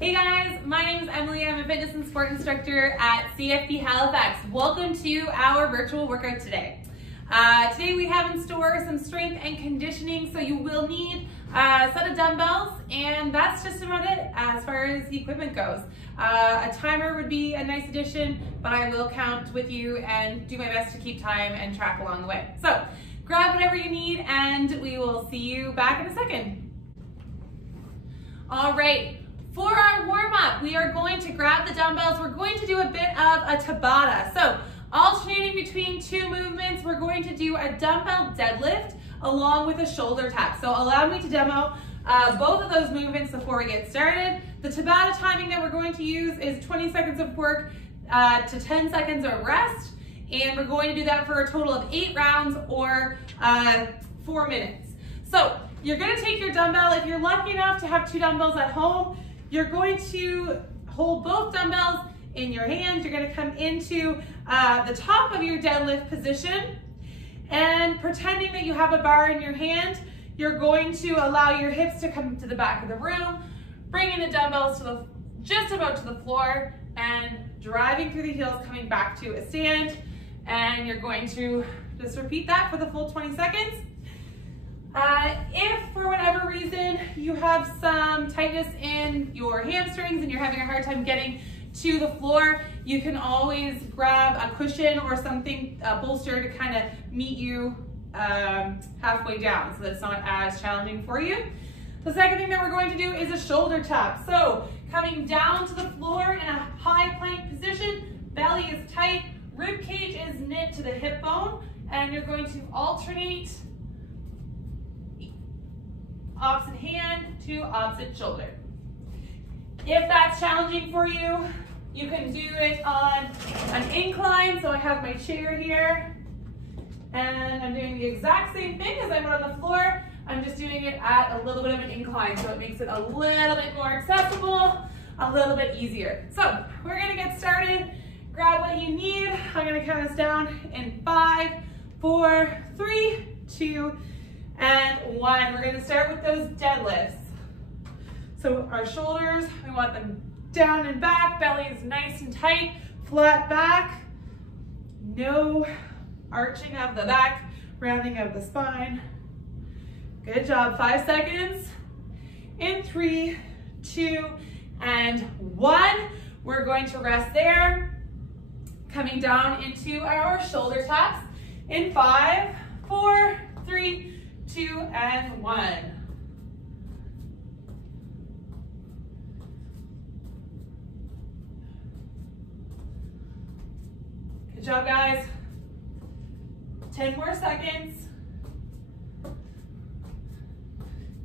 Hey guys, my name is Emily. I'm a fitness and sport instructor at CFB Halifax. Welcome to our virtual workout today. Today we have in store some strength and conditioning, so you will need a set of dumbbells, and that's just about it as far as the equipment goes. A timer would be a nice addition, but I will count with you and do my best to keep time and track along the way. So grab whatever you need and we will see you back in a second. All right. For our warm-up, we are going to grab the dumbbells. We're going to do a bit of a Tabata. So alternating between two movements, we're going to do a dumbbell deadlift along with a shoulder tap. So allow me to demo both of those movements before we get started. The Tabata timing that we're going to use is 20 seconds of work to 10 seconds of rest. And we're going to do that for a total of 8 rounds or 4 minutes. So you're going to take your dumbbell. If you're lucky enough to have 2 dumbbells at home, you're going to hold both dumbbells in your hands. You're going to come into the top of your deadlift position, and pretending that you have a bar in your hand, you're going to allow your hips to come to the back of the room, bringing the dumbbells to just about to the floor and driving through the heels, coming back to a stand. And you're going to just repeat that for the full 20 seconds. If for whatever reason you have some tightness in your hamstrings and you're having a hard time getting to the floor, you can always grab a cushion or something, a bolster, to kind of meet you halfway down so that it's not as challenging for you. The second thing that we're going to do is a shoulder tap. So coming down to the floor in a high plank position, belly is tight, rib cage is knit to the hip bone, and you're going to alternate opposite hand to opposite shoulder. If that's challenging for you, you can do it on an incline. So I have my chair here and I'm doing the exact same thing as I would on the floor. I'm just doing it at a little bit of an incline, so it makes it a little bit more accessible, a little bit easier. So we're gonna get started. Grab what you need. I'm gonna count us down in 5, 4, 3, 2, and 1. We're going to start with those deadlifts. So our shoulders, we want them down and back. Belly is nice and tight, flat back. No arching of the back, rounding of the spine. Good job. 5 seconds. In 3, 2, and 1. We're going to rest there. Coming down into our shoulder taps. In 5, 4, 3, 2, and 1. Good job, guys. 10 more seconds.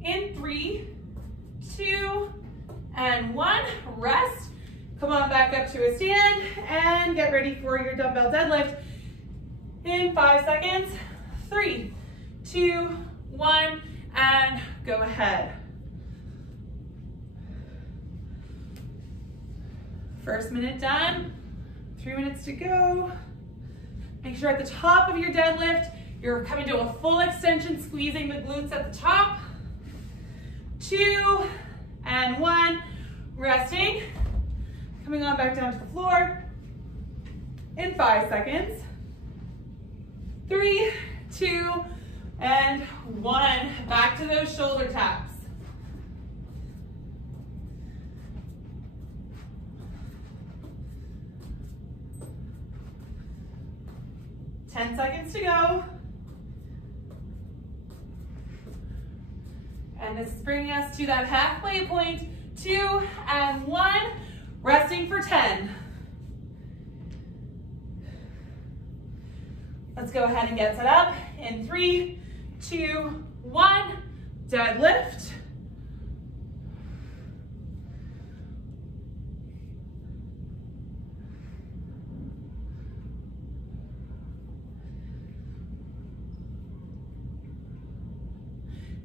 In 3, 2, and 1. Rest. Come on back up to a stand and get ready for your dumbbell deadlift. In 5 seconds. 3, 2, 1, and go ahead. First minute done. 3 minutes to go. Make sure at the top of your deadlift, you're coming to a full extension, squeezing the glutes at the top. 2, and 1. Resting. Coming on back down to the floor. In 5 seconds. 3, 2, and 1. Back to those shoulder taps. Ten seconds to go. And this is bringing us to that halfway point. 2, and 1. Resting for 10. Let's go ahead and get set up. In 3, 2, 1, deadlift.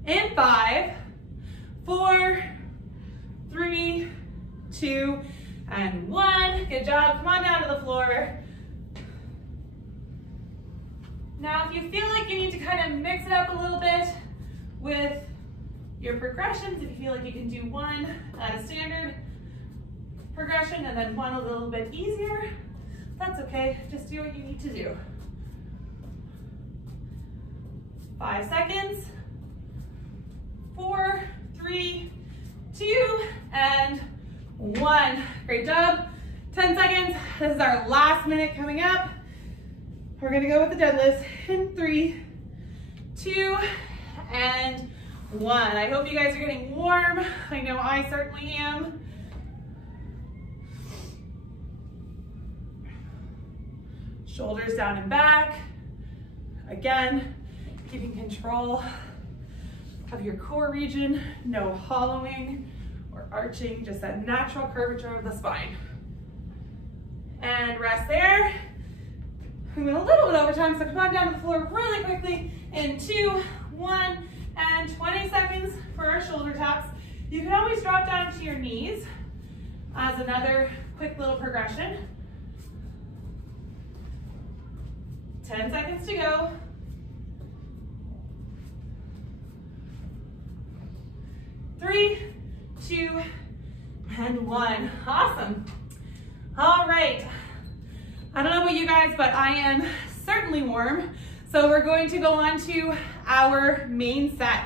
In 5, 4, 3, 2, and 1. Good job. Come on down to the floor. Now, if you feel like you need to kind of mix it up a little bit with your progressions, if you feel like you can do one at a standard progression and then one a little bit easier. That's okay, just do what you need to do. 5 seconds. 4, 3, 2, and 1. Great job. 10 seconds. This is our last minute coming up. We're gonna go with the deadlifts in 3, 2, and 1. I hope you guys are getting warm. I know I certainly am. Shoulders down and back. Again, keeping control of your core region, no hollowing or arching, just that natural curvature of the spine. And rest there. We went a little bit over time, so come on down to the floor really quickly in 2, 1, and 20 seconds for our shoulder taps. You can always drop down to your knees as another quick little progression. 10 seconds to go. 3, 2, and 1. Awesome. All right. I don't know about you guys, but I am certainly warm. So we're going to go on to our main set.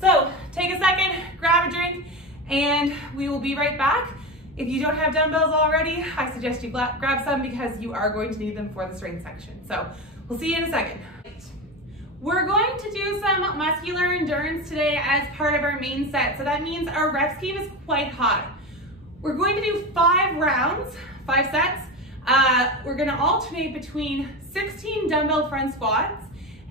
So take a second, grab a drink, and we will be right back. If you don't have dumbbells already, I suggest you grab some because you are going to need them for the strength section. So we'll see you in a second. We're going to do some muscular endurance today as part of our main set. So that means our rep scheme is quite high. We're going to do 5 rounds, 5 sets. We're gonna alternate between 16 dumbbell front squats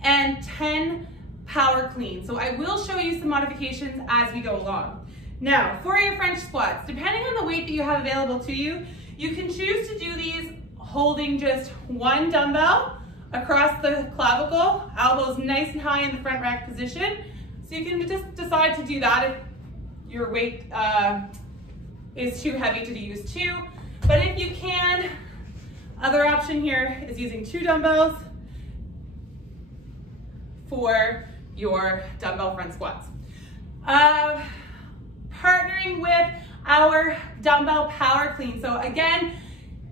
and 10 power cleans. So I will show you some modifications as we go along. Now, for your French squats, depending on the weight that you have available to you, you can choose to do these holding just 1 dumbbell across the clavicle, elbows nice and high in the front rack position. So you can just decide to do that if your weight is too heavy to use 2. But if you can, other option here is using 2 dumbbells for your dumbbell front squats. Partnering with our dumbbell power clean. So again,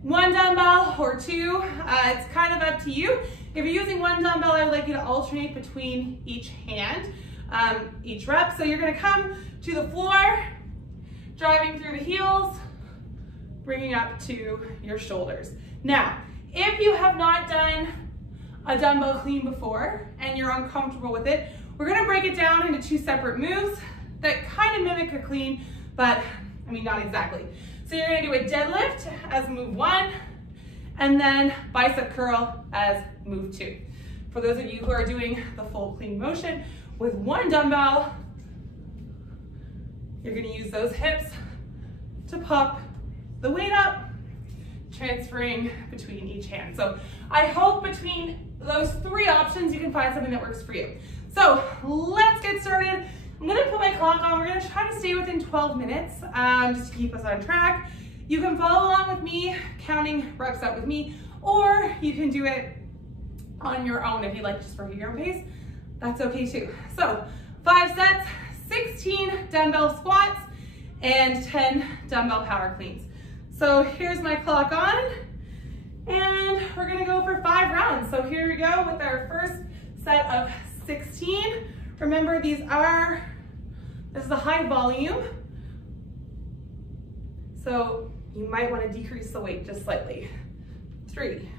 1 dumbbell or 2, it's kind of up to you. If you're using 1 dumbbell, I would like you to alternate between each hand, each rep. So you're gonna come to the floor, driving through the heels, bringing up to your shoulders. Now, if you have not done a dumbbell clean before and you're uncomfortable with it, we're gonna break it down into 2 separate moves that kind of mimic a clean, but I mean, not exactly. So you're gonna do a deadlift as move 1, and then bicep curl as move 2. For those of you who are doing the full clean motion with 1 dumbbell, you're gonna use those hips to pop the weight up, transferring between each hand. So I hope between those 3 options, you can find something that works for you. So let's get started. I'm gonna put my clock on. We're gonna try to stay within 12 minutes just to keep us on track. You can follow along with me, counting reps out with me, or you can do it on your own if you like, just for your own pace. That's okay too. So 5 sets, 16 dumbbell squats, and 10 dumbbell power cleans. So here's my clock on, and we're gonna go for 5 rounds. So here we go with our first set of 16. Remember, this is a high volume, so you might want to decrease the weight just slightly. 3,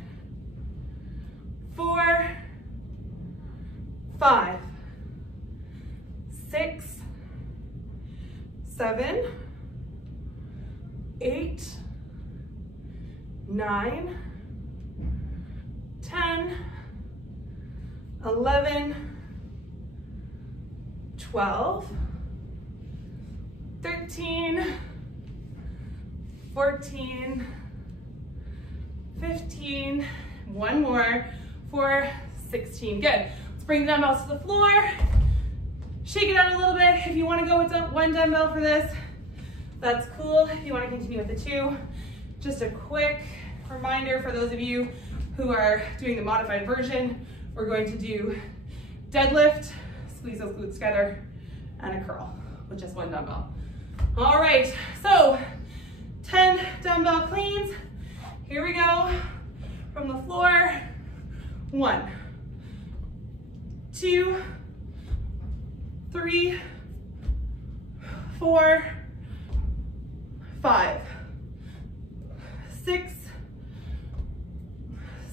4, 5, 6, 7, 8, 9, 10, 11, 12, 13, 14, 15, one more for 16. Good. Let's bring the dumbbells to the floor. Shake it out a little bit. If you want to go with 1 dumbbell for this, that's cool. If you want to continue with the 2, just a quick reminder for those of you who are doing the modified version, we're going to do deadlift, squeeze those glutes together, and a curl with just 1 dumbbell. All right, so 10 from the floor. 1, 2, 3, 4, 5, 6,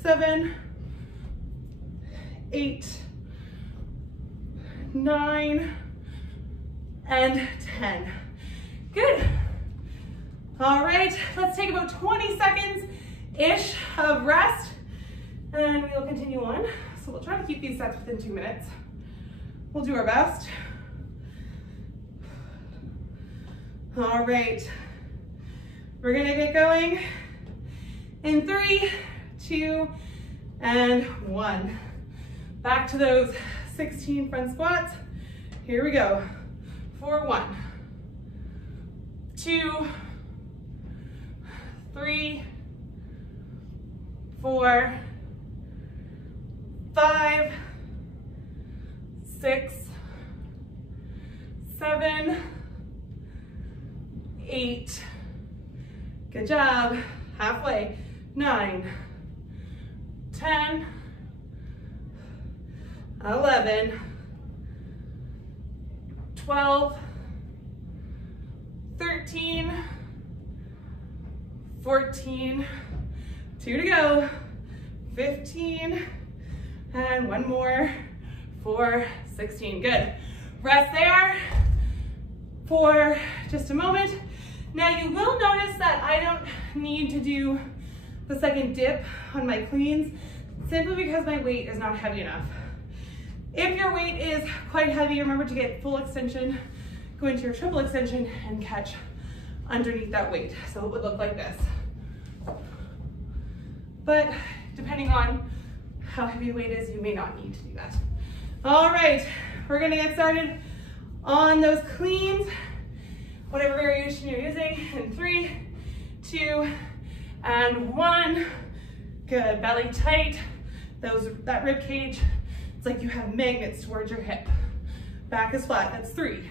7, 8, 9, and 10. Good. All right, let's take about 20 seconds-ish of rest, and we'll continue on. So we'll try to keep these sets within 2 minutes. We'll do our best. All right, we're gonna get going in 3, 2, and 1. Back to those 16 front squats. Here we go. For 1, 2, 3, 4, 5, 6, 7, 8. Good job. Halfway. 9, 10, 11, 12, 13, 14, 2 to go, 15, and 1 more for 16. Good. Rest there for just a moment. Now you will notice that I don't need to do the second dip on my cleans simply because my weight is not heavy enough. If your weight is quite heavy, remember to get full extension, go into your triple extension and catch underneath that weight. So it would look like this. But depending on how heavy your weight is, you may not need to do that. All right, we're gonna get started on those cleans, whatever variation you're using, in 3, 2, and 1. Good, belly tight, that rib cage, it's like you have magnets towards your hip. Back is flat, that's 3,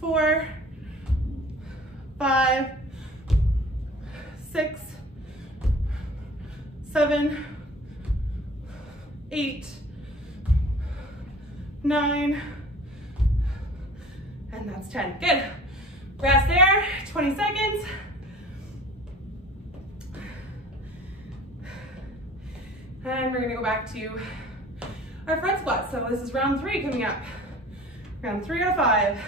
4, 5, 6, 7, 8, 9, and that's 10. Good. Rest there, 20 seconds. And we're gonna go back to our front squats. So this is round 3 coming up. Round 3 out of 5.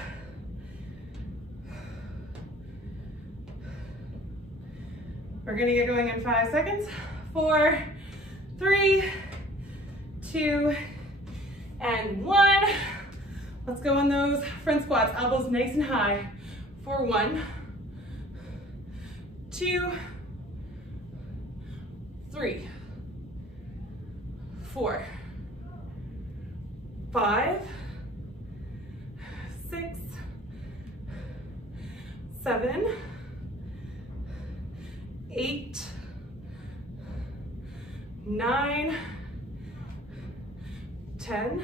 We're gonna get going in 5 seconds. 4, 3, 2, and 1. Let's go on those front squats, elbows nice and high. For 1, 2, 3, 4, 5, 6, 7, 8, 9, 10,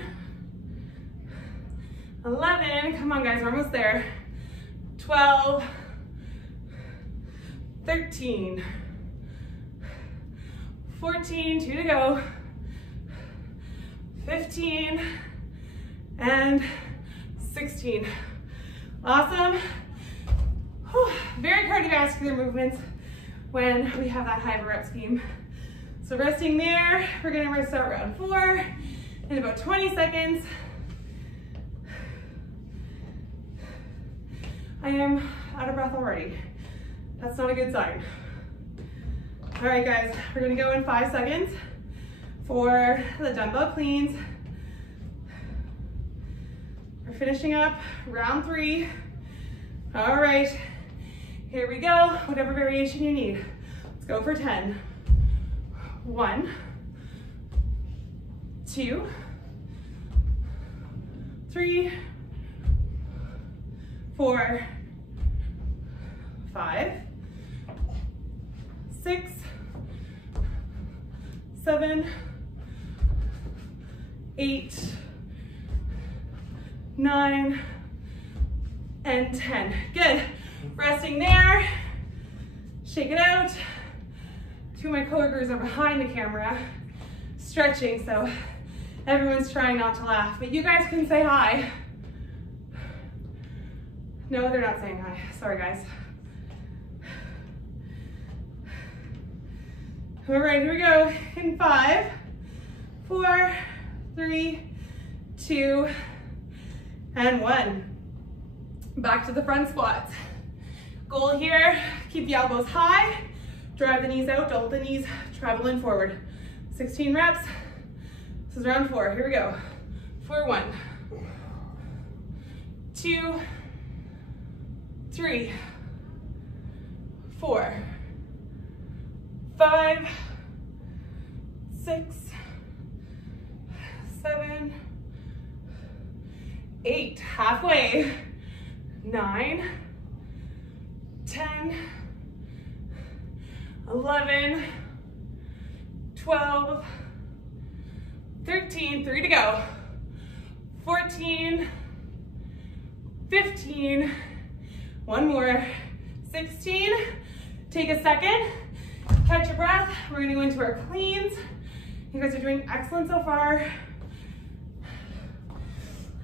11, come on guys, we're almost there. 12, 13, 14, 2 to go. 15, and 16. Awesome. Whew. Very cardiovascular movements when we have that high of a rep scheme. So resting there, we're gonna start round 4 in about 20 seconds. I am out of breath already. That's not a good sign. All right guys, we're gonna go in 5 seconds for the dumbbell cleans. We're finishing up round 3. All right, here we go, whatever variation you need. Let's go for 10. 1, 2, 3, 4, 5, 6, 7, 8, 9, and 10. Good. Resting there. Shake it out. Two of my coworkers are behind the camera, stretching, so everyone's trying not to laugh, but you guys can say hi. No, they're not saying hi. Sorry, guys. All right, here we go. In 5, 4, 3, 2, and 1. Back to the front squats. Goal here, keep the elbows high, drive the knees out, don't let the knees travel in forward. 16 reps. This is round 4. Here we go. For 1, 2, 3, 4, 5, 6, 7, 8, halfway, 9, 10, 11, 12, 13, 3 to go, 14, 15, one more, 16, take a second, catch your breath, we're gonna go into our cleans. You guys are doing excellent so far.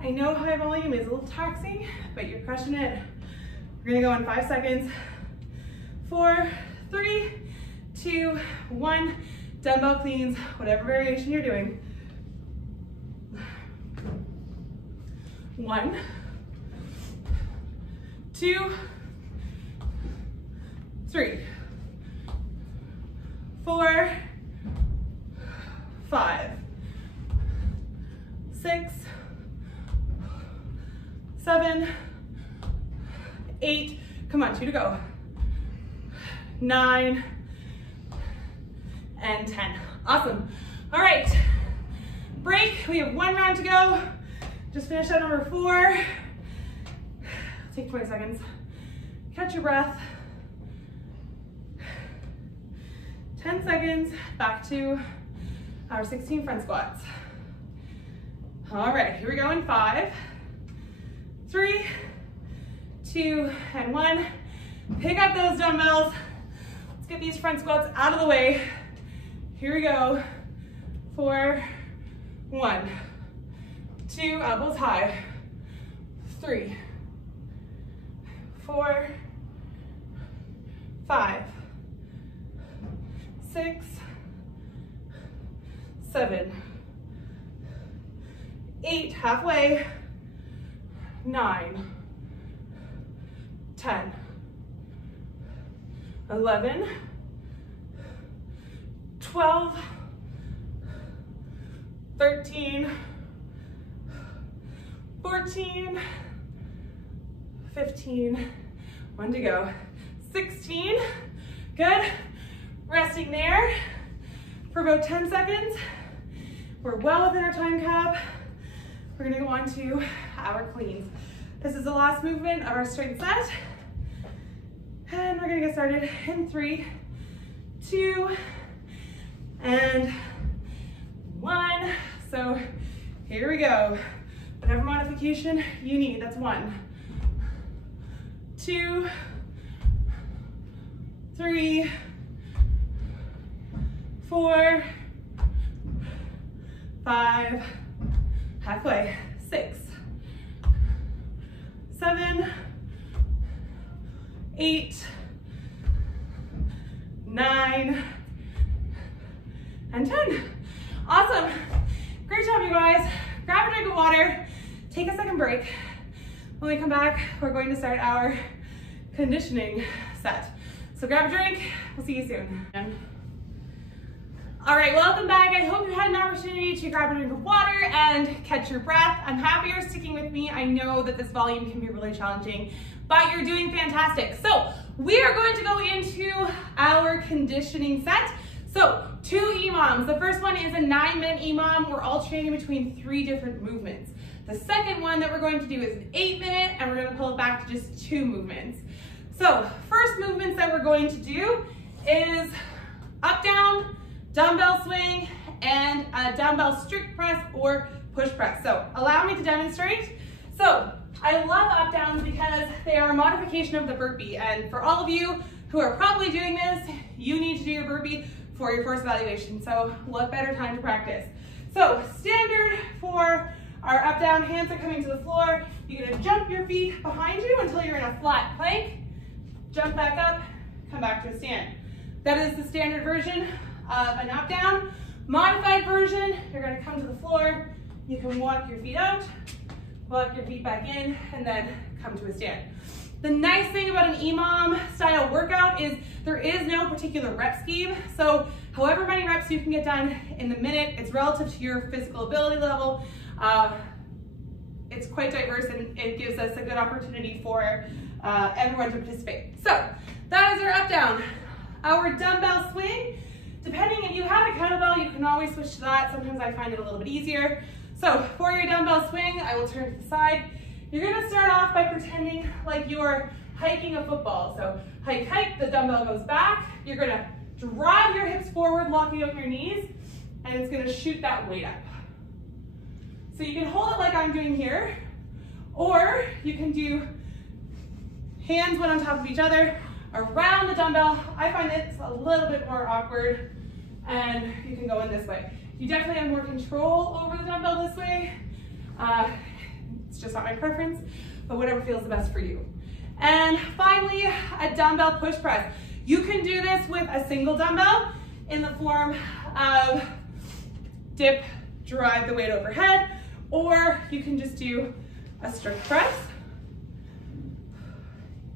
I know high volume is a little taxing, but you're crushing it. We're gonna go in 5 seconds. 4, 3, 2, 1. Dumbbell cleans, whatever variation you're doing. 1, 2, 3, 4, 5, 6, 7, 8, come on, 2 to go, 9, and 10. Awesome. All right, break. We have 1 round to go. Just finished out number 4. Take 20 seconds. Catch your breath. 10 seconds, back to our 16 front squats. All right, here we go in 5, 3, 2, and 1. Pick up those dumbbells. Let's get these front squats out of the way. Here we go. 4, 1, 2, elbows high. 3, 4, 5, 6, 7, 8, halfway, 9, 10, 11, 12, 13, 14, 15, 1 to go, 16, good. Resting there for about 10 seconds. We're well within our time cap. We're gonna go on to our cleans. This is the last movement of our strength set. And we're gonna get started in 3, 2, and 1. So here we go. Whatever modification you need, that's 1, 2, 3, 4, 5, halfway, 6, 7, 8, 9, and 10. Awesome. Great job, you guys. Grab a drink of water, take a second break. When we come back, we're going to start our conditioning set. So grab a drink, we'll see you soon. All right, welcome back. I hope you had an opportunity to grab a drink of water and catch your breath. I'm happy you're sticking with me. I know that this volume can be really challenging, but you're doing fantastic. So we are going to go into our conditioning set. So 2 EMOMs. The first one is a 9-minute EMOM. We're alternating between 3 different movements. The second one that we're going to do is an 8-minute, and we're going to pull it back to just 2 movements. So first movements that we're going to do is up, down, dumbbell swing, and a dumbbell strict press or push press. So allow me to demonstrate. So I love up downs because they are a modification of the burpee. And for all of you who are probably doing this, you need to do your burpee for your force evaluation. So what better time to practice? So standard for our up down, hands are coming to the floor. You're gonna jump your feet behind you until you're in a flat plank. Jump back up, come back to a stand. That is the standard version of an up down. Modified version, you're gonna come to the floor. You can walk your feet out, walk your feet back in, and then come to a stand. The nice thing about an EMOM style workout is there is no particular rep scheme. So however many reps you can get done in the minute, it's relative to your physical ability level. It's quite diverse and it gives us a good opportunity for everyone to participate. So that is our up down. Our dumbbell swing, depending if you have a kettlebell, you can always switch to that. Sometimes I find it a little bit easier. So for your dumbbell swing, I will turn to the side. You're gonna start off by pretending like you're hiking a football. So hike, hike, the dumbbell goes back. You're gonna drive your hips forward, locking out your knees, and it's gonna shoot that weight up. So you can hold it like I'm doing here, or you can do hands one on top of each other around the dumbbell. I find it's a little bit more awkward, and you can go in this way. You definitely have more control over the dumbbell this way. It's just not my preference, but whatever feels the best for you. And finally, a dumbbell push press. You can do this with a single dumbbell in the form of dip, drive the weight overhead, or you can just do a strict press.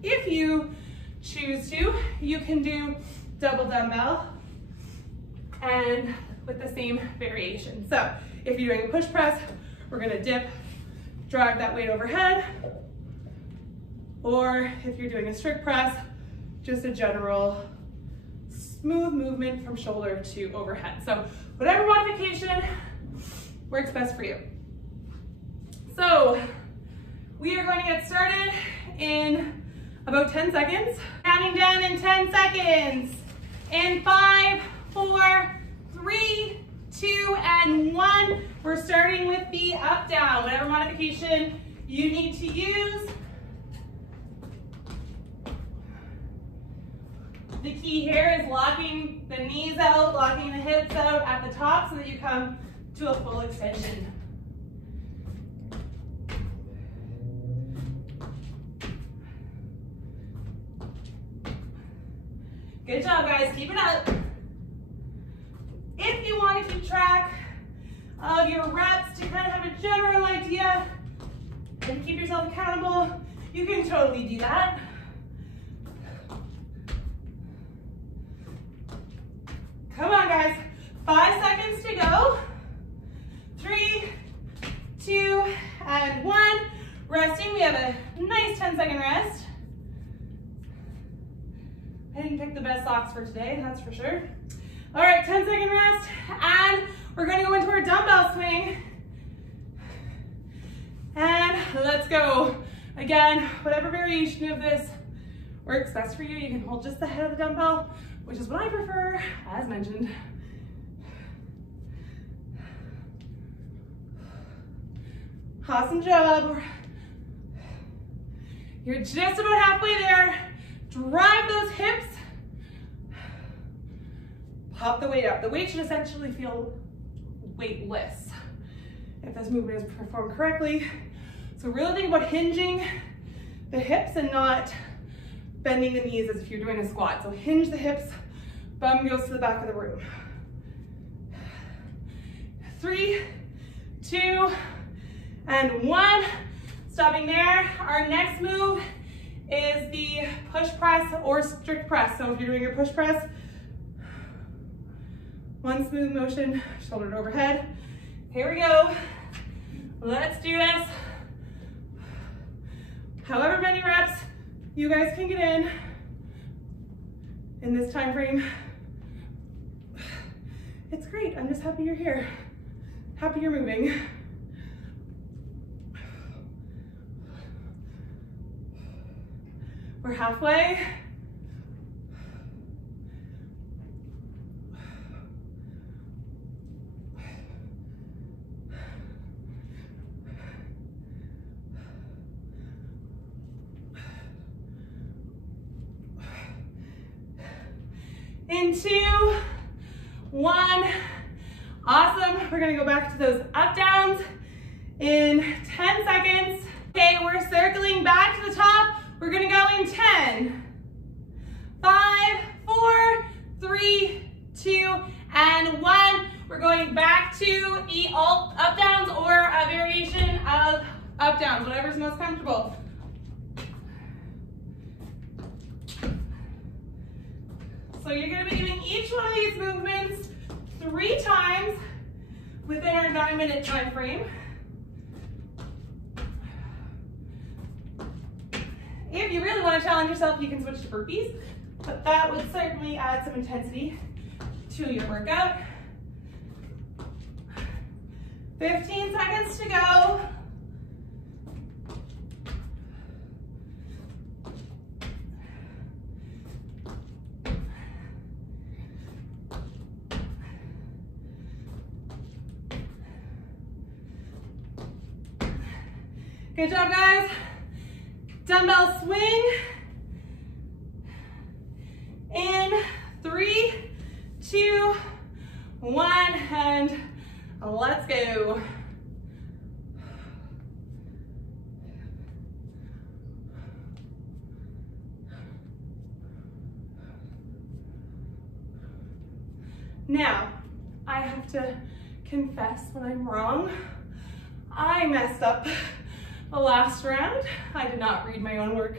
If you choose to, you can do double dumbbell and with the same variation. So if you're doing a push press, we're gonna dip, drive that weight overhead, or if you're doing a strict press, just a general smooth movement from shoulder to overhead. So whatever modification works best for you. So we are going to get started in about 10 seconds. Counting down in 10 seconds. In 5, 4, 3, 2, and 1. We're starting with the up down, whatever modification you need to use. The key here is locking the knees out, locking the hips out at the top so that you come to a full extension. Good job, guys. Keep it up. If you want to keep track of your reps to kind of have a general idea and keep yourself accountable, you can totally do that. Come on, guys. 5 seconds to go. 3, 2, and 1. Resting. We have a nice 10-second rest. I didn't pick the best socks for today, that's for sure. All right, 10-second rest, and we're gonna go into our dumbbell swing. And let's go. Again, whatever variation of this works best for you. You can hold just the head of the dumbbell, which is what I prefer, as mentioned. Awesome job. You're just about halfway there. Drive those hips. Pop the weight up. The weight should essentially feel weightless if this movement is performed correctly. So really think about hinging the hips and not bending the knees as if you're doing a squat. So hinge the hips, bum goes to the back of the room. 3, 2, and 1. Stopping there. Our next move is the push press or strict press. So if you're doing your push press, one smooth motion, shoulder to overhead. Here we go. Let's do this. However many reps you guys can get in this time frame. It's great. I'm just happy you're here. Happy you're moving. We're halfway. In 2, 1. Awesome. We're gonna go back to those up downs in 10 seconds. Okay, we're circling back to the top. We're gonna go in 10, 5, 4, 3, 2, and 1. We're going back to the up downs or a variation of up downs, whatever's most comfortable. So you're gonna be doing each one of these movements 3 times within our 9-minute time frame. If you really want to challenge yourself, you can switch to burpees, but that would certainly add some intensity to your workout. 15 seconds to go. Good job, guys. Dumbbell swing in 3, 2, 1, and let's go. Now, I have to confess when I'm wrong. I messed up the last round. I did not read my own work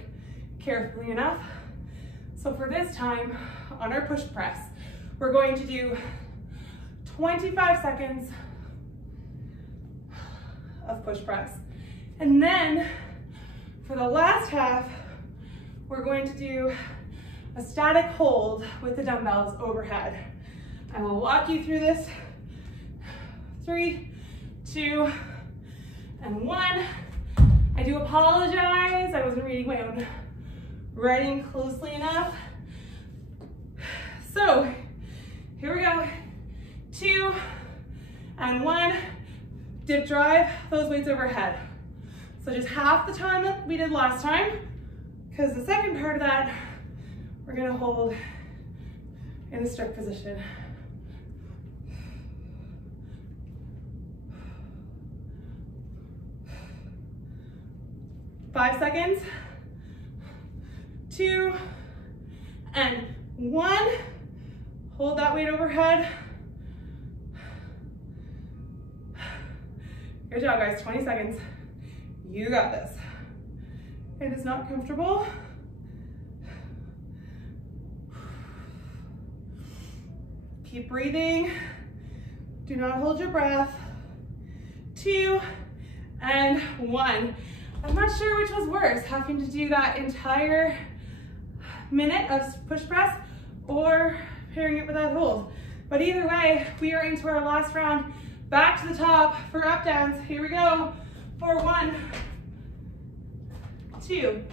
carefully enough. So for this time, on our push press, we're going to do 25 seconds of push press. And then for the last half, we're going to do a static hold with the dumbbells overhead. I will walk you through this. 3, 2, and 1. I do apologize, I wasn't reading my own writing closely enough. So, here we go. 2, and 1. Dip drive those weights overhead. So just half the time that we did last time, because the second part of that, we're gonna hold in a strict position. Five seconds. 2, and 1. Hold that weight overhead. Good job, guys. 20 seconds. You got this. It is not comfortable. Keep breathing. Do not hold your breath. 2, and 1. I'm not sure which was worse, having to do that entire minute of push press or pairing it with that hold. But either way, we are into our last round. Back to the top for up downs. Here we go. For 1, 2.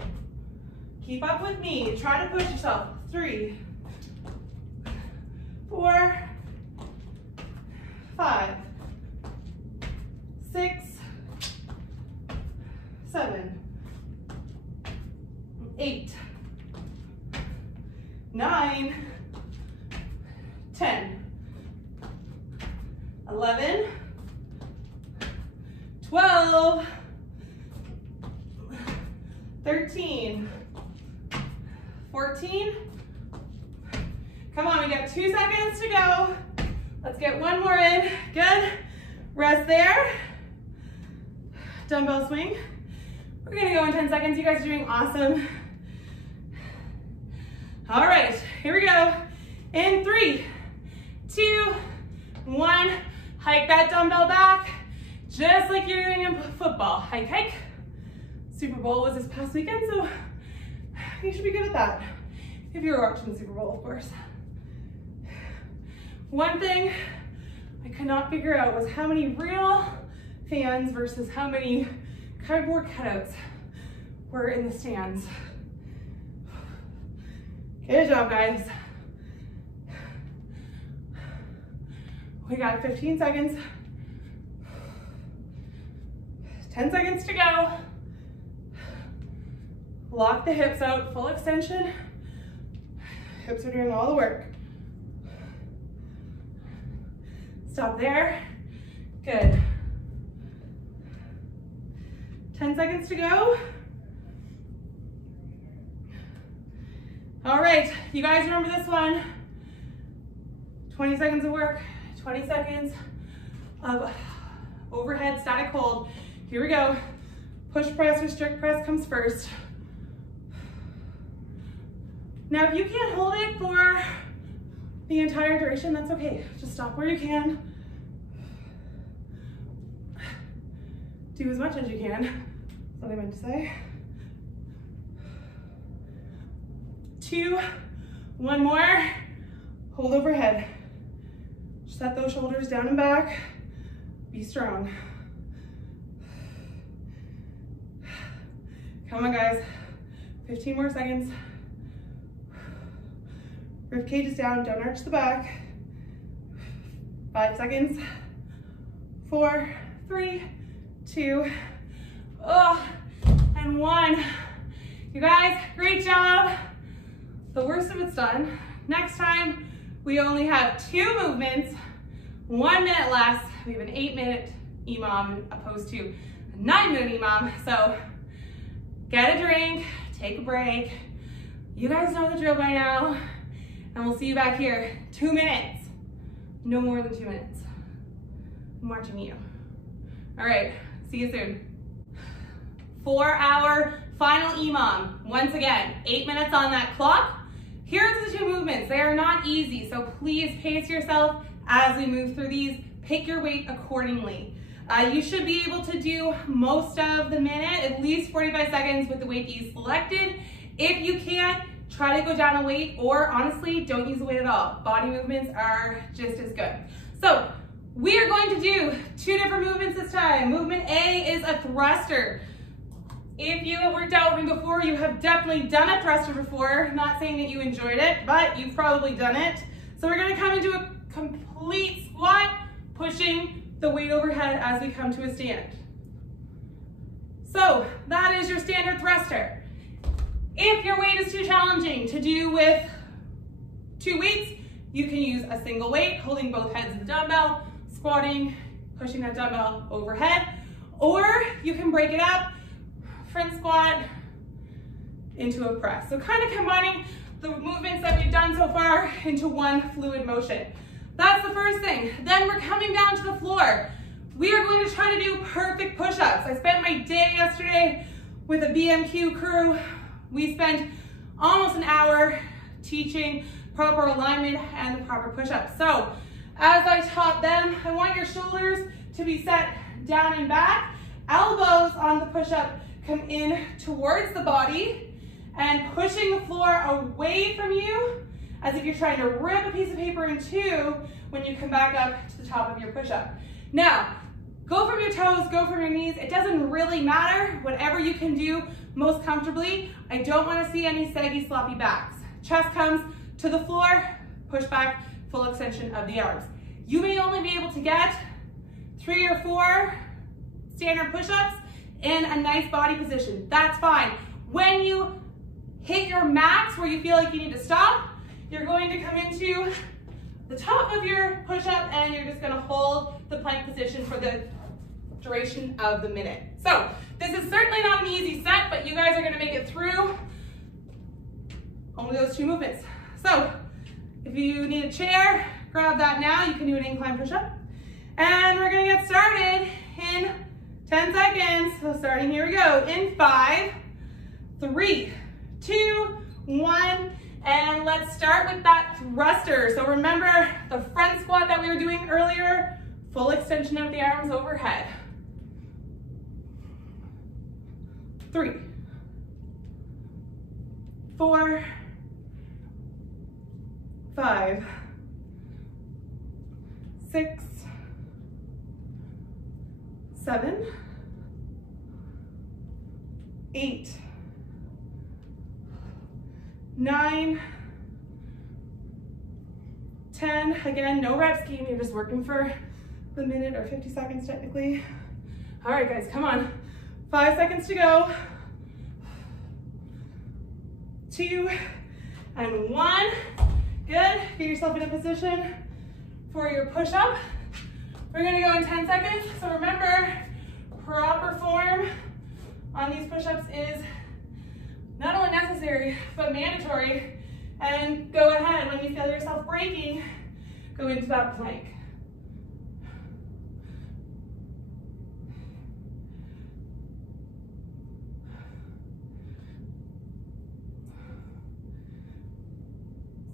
Keep up with me. Try to push yourself. 3, 4, 5, 6, 7, 8, 9, 10, 11, 12, 13, 14. Come on, we got 2 seconds to go. Let's get one more in. Good. Rest there. Dumbbell swing. We're gonna go in 10 seconds. You guys are doing awesome. All right, here we go. In 3, 2, 1. Hike that dumbbell back, just like you're doing in football. Hike, hike. Super Bowl was this past weekend, so you should be good at that. If you were watching the Super Bowl, of course. One thing I could not figure out was how many real fans versus how many cardboard cutouts were in the stands. Good job, guys. We got 15 seconds. 10 seconds to go. Lock the hips out, full extension. Hips are doing all the work. Stop there. Good. 10 seconds to go. All right, you guys remember this one. 20 seconds of work, 20 seconds of overhead static hold. Here we go. Push press or strict press comes first. Now, if you can't hold it for the entire duration, that's okay. Just stop where you can. Do as much as you can. That's what I meant to say. 2, 1 more. Hold overhead. Set those shoulders down and back. Be strong. Come on, guys. 15 more seconds. Rib cage is down, don't arch the back. 5 seconds. 4, 3, 2, and 1. You guys, great job. The worst of it's done. Next time, we only have 2 movements, 1 minute less. We have an 8-minute EMOM opposed to a 9-minute EMOM. So get a drink, take a break. You guys know the drill by now. And we'll see you back here. 2 minutes. No more than 2 minutes. I'm watching you. All right, see you soon. 4-hour final EMOM. Once again, 8 minutes on that clock. Here's the 2 movements. They are not easy, so please pace yourself as we move through these. Pick your weight accordingly. You should be able to do most of the minute, at least 45 seconds with the weight that you selected. If you can't, try to go down a weight, or honestly, don't use the weight at all. Body movements are just as good. So we are going to do 2 different movements this time. Movement A is a thruster. If you have worked out with me before, you have definitely done a thruster before. Not saying that you enjoyed it, but you've probably done it. So we're gonna come into a complete squat, pushing the weight overhead as we come to a stand. So that is your standard thruster. If your weight is too challenging to do with 2 weights, you can use a single weight, holding both heads of the dumbbell, squatting, pushing that dumbbell overhead, or you can break it up, front squat into a press. So kind of combining the movements that we've done so far into one fluid motion. That's the first thing. Then we're coming down to the floor. We are going to try to do perfect push-ups. I spent my day yesterday with a BMQ crew. We spent almost an hour teaching proper alignment and the proper push-ups. So as I taught them, I want your shoulders to be set down and back. Elbows on the push-up come in towards the body and pushing the floor away from you as if you're trying to rip a piece of paper in 2 when you come back up to the top of your push-up. Now, go from your toes, go from your knees. It doesn't really matter, whatever you can do most comfortably. I don't want to see any saggy, sloppy backs. Chest comes to the floor, push back, full extension of the arms. You may only be able to get 3 or 4 standard push-ups in a nice body position. That's fine. When you hit your max where you feel like you need to stop, you're going to come into the top of your push-up and you're just gonna hold the plank position for the duration of the minute. So this is certainly not an easy set, but you guys are gonna make it through only those 2 movements. So if you need a chair, grab that now. You can do an incline push-up. And we're gonna get started in 10 seconds. So starting, here we go. In 5, 3, 2, 1, and let's start with that thruster. So remember the front squat that we were doing earlier, full extension of the arms overhead. 3, 4, 5, 6, 7, 8, 9, 10. Again, no rep scheme. You're just working for the minute or 50 seconds technically. All right, guys, come on. 5 seconds to go. 2 and 1. Good. Get yourself in a position for your push-up. We're gonna go in 10 seconds. So remember, proper form on these push-ups is not only necessary, but mandatory. And go ahead, when you feel yourself breaking, go into that plank.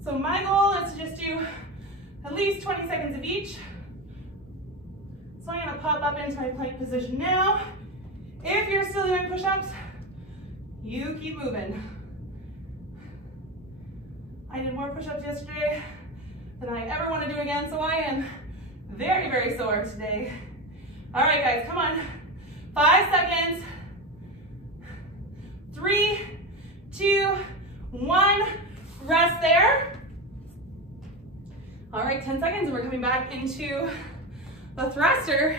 So my goal is to just do at least 20 seconds of each. So I'm gonna pop up into my plank position now. If you're still doing push-ups, you keep moving. I did more push-ups yesterday than I ever want to do again, so I am very, very sore today. All right, guys, come on. 5 seconds. 3, 2, 1. Rest there. All right, 10 seconds, and we're coming back into the thruster.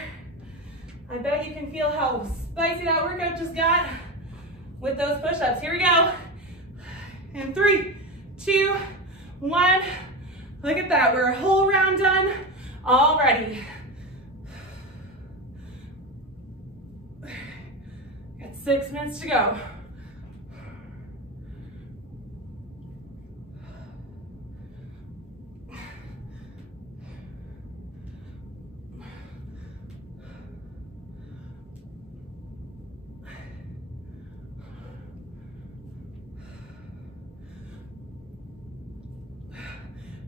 I bet you can feel how spicy that workout just got with those push-ups. Here we go. And 3, 2, 1. Look at that, we're a whole round done already. Got 6 minutes to go.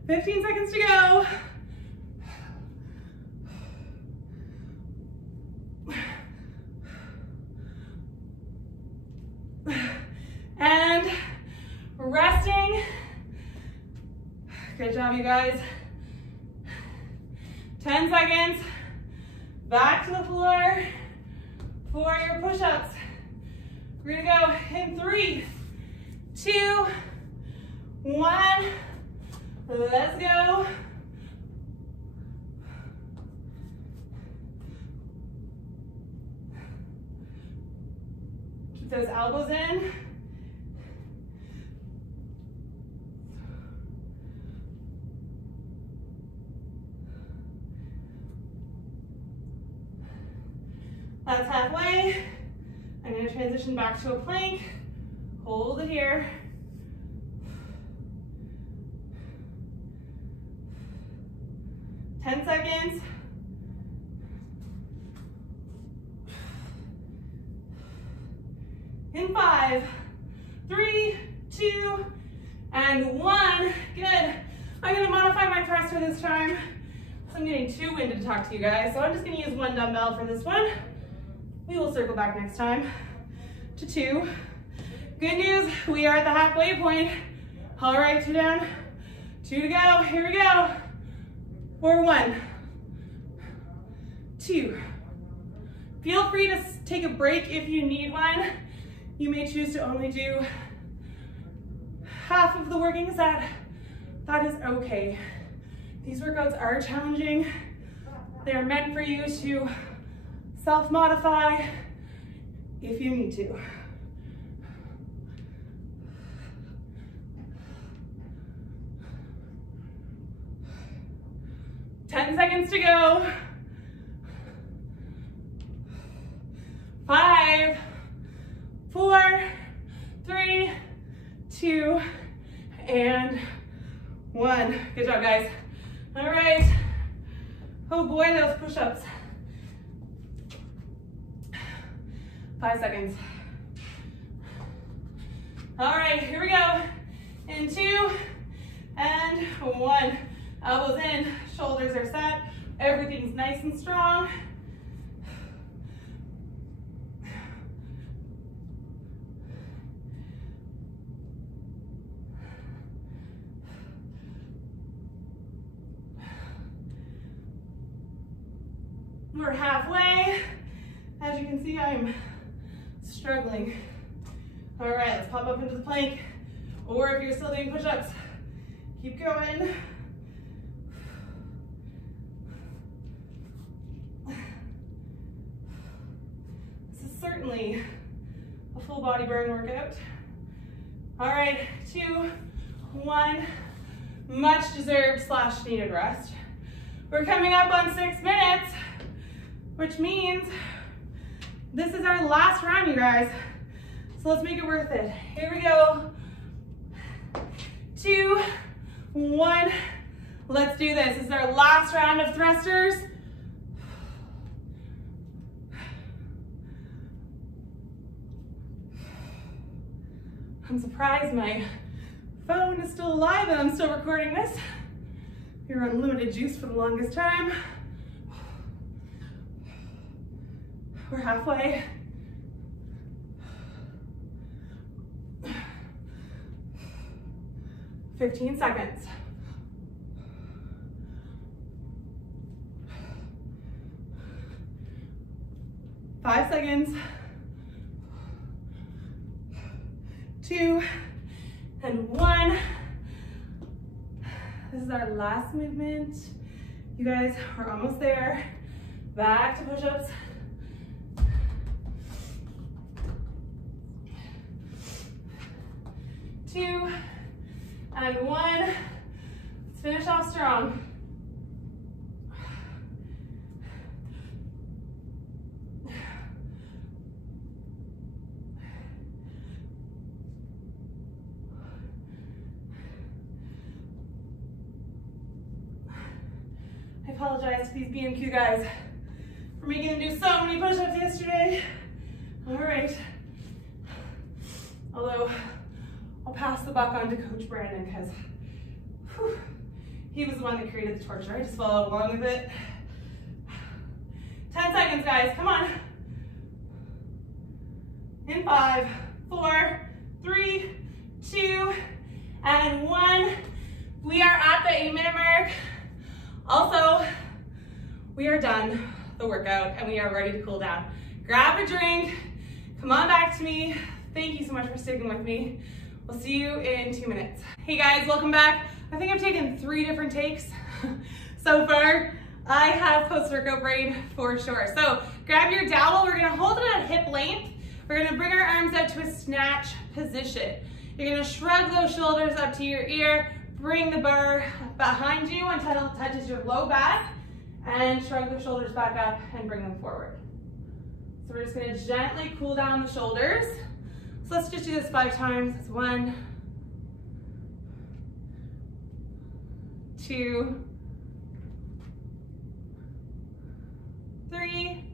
$15 seconds to go. And resting. Good job, you guys. 10 seconds. Back to the floor for your push-ups. We're gonna go in 3, 2, 1. Let's go. Keep those elbows in. That's halfway. I'm going to transition back to a plank. Hold it here. $10 seconds. In 5, 3, 2, and 1. Good. I'm going to modify my thruster this time. So I'm getting too winded to talk to you guys. So I'm just going to use 1 dumbbell for this one. We will circle back next time to 2. Good news, we are at the halfway point. All right, 2 down, 2 to go. Here we go. Or 1, 2. Feel free to take a break if you need one. You may choose to only do half of the working set. That is okay. These workouts are challenging. They're meant for you to self-modify if you need to. $10 seconds to go. 5, 4, 3, 2, and 1. Good job, guys. All right. Oh boy, those push-ups. 5 seconds. All right, here we go. In 2 and 1. Elbows in, shoulders are set. Everything's nice and strong. We're halfway. As you can see, I'm struggling. All right, let's pop up into the plank. Or if you're still doing push-ups, keep going. This is certainly a full body burn workout. All right, 2, 1, much deserved / needed rest. We're coming up on 6 minutes, which means this is our last round, you guys. So let's make it worth it. Here we go. 2, 1. Let's do this. This is our last round of thrusters. I'm surprised my phone is still alive and I'm still recording this. We were on limited juice for the longest time. We're halfway. "15 seconds. "5 seconds. 2 and 1. This is our last movement. You guys are almost there. Back to push-ups. Two and 1. Let's finish off strong. I apologize to these BMQ guys for making them do so many push-ups yesterday. All right. Although, I'll pass the buck on to Coach Brandon because he was the one that created the torture. I just followed along with it. 10 seconds, guys. Come on. In 5, 4, 3, 2, and 1. We are at the 8-minute mark. Also, we are done the workout and we are ready to cool down. Grab a drink. Come on back to me. Thank you so much for sticking with me. We'll see you in 2 minutes. Hey guys, welcome back. I think I've taken 3 different takes so far. I have post-workout brain for sure. So grab your dowel. We're gonna hold it at hip length. We're gonna bring our arms out to a snatch position. You're gonna shrug those shoulders up to your ear. Bring the bar behind you until it touches your low back and shrug the shoulders back up and bring them forward. So we're just gonna gently cool down the shoulders. So let's just do this 5 times. It's 1, 2, 3,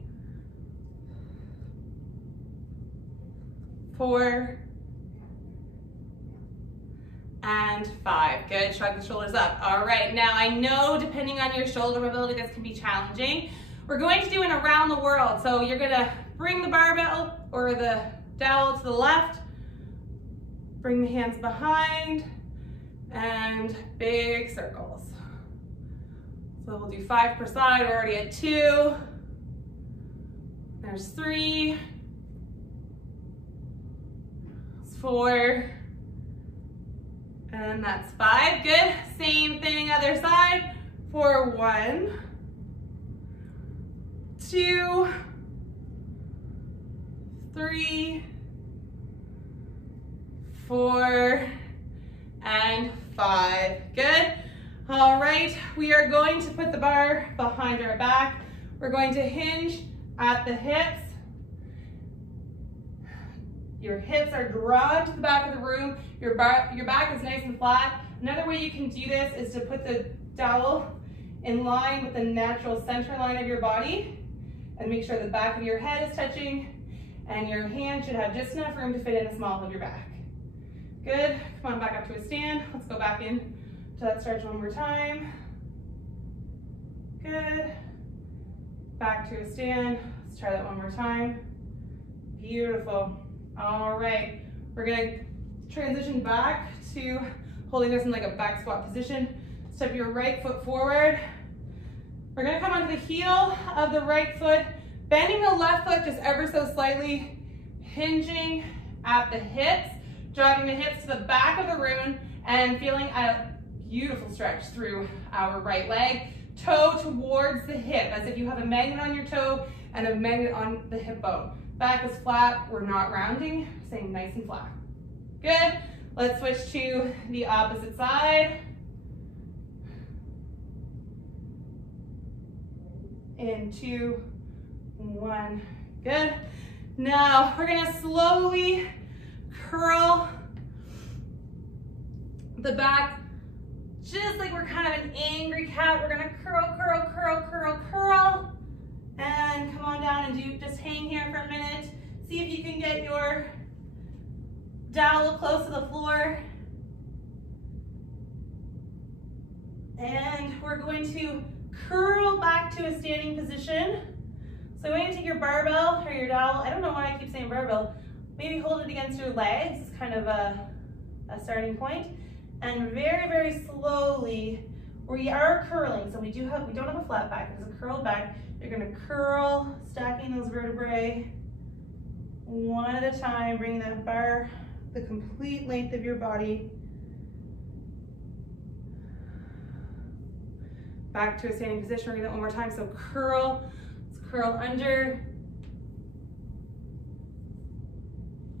4, and 5. Good, shrug the shoulders up. All right, now I know depending on your shoulder mobility, this can be challenging. We're going to do an around the world. So you're gonna bring the barbell or the dowel to the left, bring the hands behind, and big circles. So we'll do 5 per side. We're already at 2. There's 3, 4, and that's 5. Good. Same thing other side for 1, 2, 3, 4, and 5. Good. All right, we are going to put the bar behind our back. We're going to hinge at the hips. Your hips are drawn to the back of the room. Your back is nice and flat. Another way you can do this is to put the dowel in line with the natural center line of your body and make sure the back of your head is touching and your hand should have just enough room to fit in the small of your back. Good. Come on back up to a stand. Let's go back in to that stretch one more time. Good. Back to a stand. Let's try that one more time. Beautiful. All right. We're going to transition back to holding this in like a back squat position. Step your right foot forward. We're going to come onto the heel of the right foot, bending the left foot just ever so slightly, hinging at the hips, driving the hips to the back of the room, and feeling a beautiful stretch through our right leg. Toe towards the hip, as if you have a magnet on your toe and a magnet on the hip bone. Back is flat, we're not rounding, staying nice and flat. Good. Let's switch to the opposite side. In 2, 1, good. Now we're gonna slowly curl the back, just like we're kind of an angry cat. We're gonna curl, curl, curl, curl, curl, and come on down and just hang here for a minute. See if you can get your dowel close to the floor. And we're going to curl back to a standing position. So you're going to take your barbell or your dowel. I don't know why I keep saying barbell. Maybe hold it against your legs. It's kind of a starting point. And very, very slowly, we are curling. So we don't have a flat back. It's a curled back. You're going to curl, stacking those vertebrae one at a time, bringing that bar the complete length of your body back to a standing position. We're gonna do that one more time. So curl, let's curl under.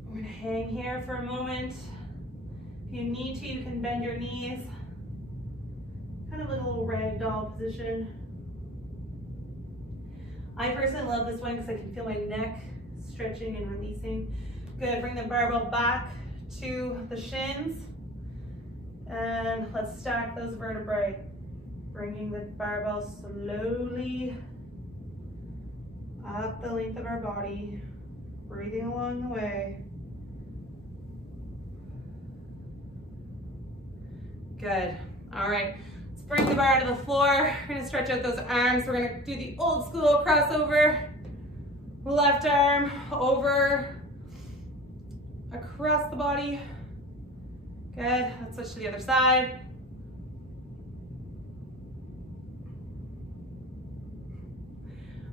We're gonna hang here for a moment. If you need to, you can bend your knees. Kind of like a little ragdoll position. I personally love this one because I can feel my neck stretching and releasing. Good, bring the barbell back to the shins. And let's stack those vertebrae. Bringing the barbell slowly up the length of our body, breathing along the way. Good. All right, let's bring the bar to the floor. We're gonna stretch out those arms. We're gonna do the old school crossover. Left arm over, across the body. Good, let's switch to the other side.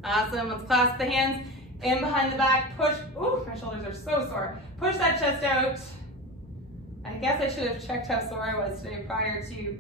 Awesome, let's clasp the hands in behind the back, push, ooh, my shoulders are so sore. Push that chest out. I guess I should have checked how sore I was today prior to